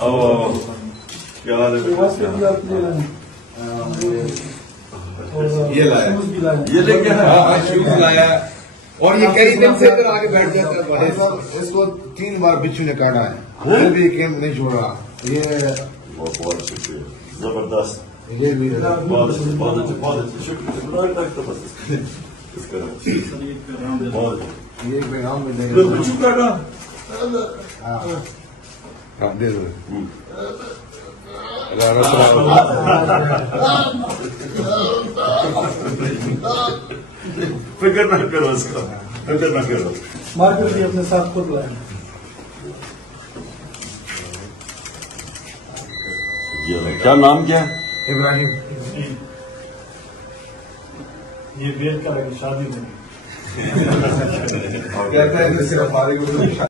क्या हाल है? ये लाया, ये लेके शूज लाया और ये कई दिन से इधर आके बैठ जाता है। बड़े साहब इसको 3 बार बिच्छू ने काटा है, वो भी कैंप नहीं छोड़ा। ये बहुत शुक्रिया, जबरदस्त, ये भी बहुत अच्छे शुक्रिया बस इसका बहुत ये पैगाम में बिच्छू काटा। हाँ दे दो। फिक्र ना करो उसका, फिक्र ना करो। मार्केट भी अपने साथ खुद लाए। क्या नाम क्या है? इब्राहिम। ये बेर का शादी में कहते हैं हमारे